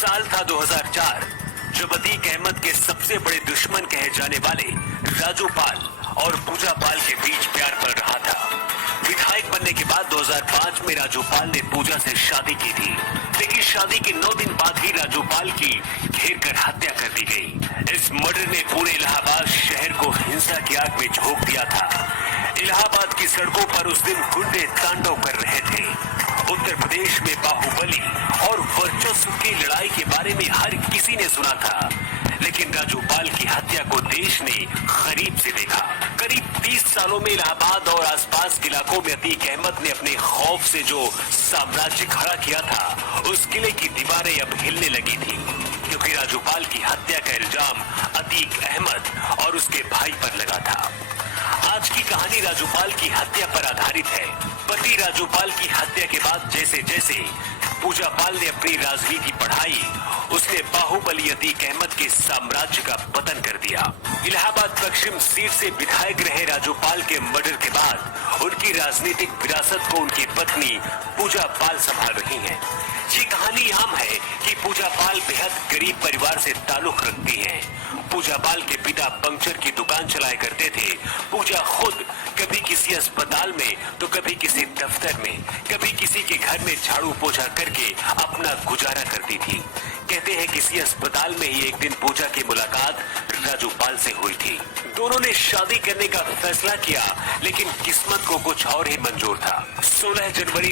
साल था 2004, जब अतीक अहमद के सबसे बड़े दुश्मन कहे जाने वाले राजू पाल और पूजा पाल के बीच प्यार बढ़ रहा था। विधायक बनने के बाद 2005 में राजू पाल ने पूजा से शादी की थी, लेकिन शादी के 9 दिन बाद ही राजू पाल की घेर कर हत्या कर दी गई। इस मर्डर ने पूरे इलाहाबाद शहर को हिंसा की आग में झोंक दिया था। इलाहाबाद की सड़कों पर उस दिन गुंडे तांडव कर रहे थे। उत्तर प्रदेश में बाहुबली और वर्चस्व की लड़ाई के बारे में हर किसी ने सुना था, लेकिन राजू पाल की हत्या को देश ने करीब से देखा। करीब 30 सालों में इलाहाबाद और आसपास के इलाकों में अतीक अहमद ने अपने खौफ से जो साम्राज्य खड़ा किया था, उस किले की दीवारें अब हिलने लगी थी, क्योंकि राजू पाल की हत्या का इल्जाम अतीक अहमद और उसके भाई पर लगा था। आज की कहानी राजू पाल की हत्या पर आधारित है। पति राजू पाल की हत्या के बाद जैसे जैसे पूजा पाल ने अपनी राजनीति बढ़ाई, उसने बाहुबली अतीक अहमद के साम्राज्य का पतन कर दिया। इलाहाबाद पश्चिम सीट से विधायक रहे राजू पाल के मर्डर के बाद उनकी राजनीतिक विरासत को उनकी पत्नी पूजा पाल संभाल रही हैं। ये कहानी आम है कि पूजा पाल बेहद गरीब परिवार से ताल्लुक रखती हैं। पूजा पाल के पिता पंक्चर की दुकान चलाया करते थे। पूजा खुद कभी किसी अस्पताल में तो कभी किसी दफ्तर में, कभी किसी के घर में झाड़ू पोछा करके अपना गुजारा करती थी। कहते हैं किसी अस्पताल में ही एक दिन पूजा की मुलाकात राजू पाल से हुई थी। दोनों ने शादी करने का फैसला किया, लेकिन किस्मत को कुछ और ही मंजूर था। 16 जनवरी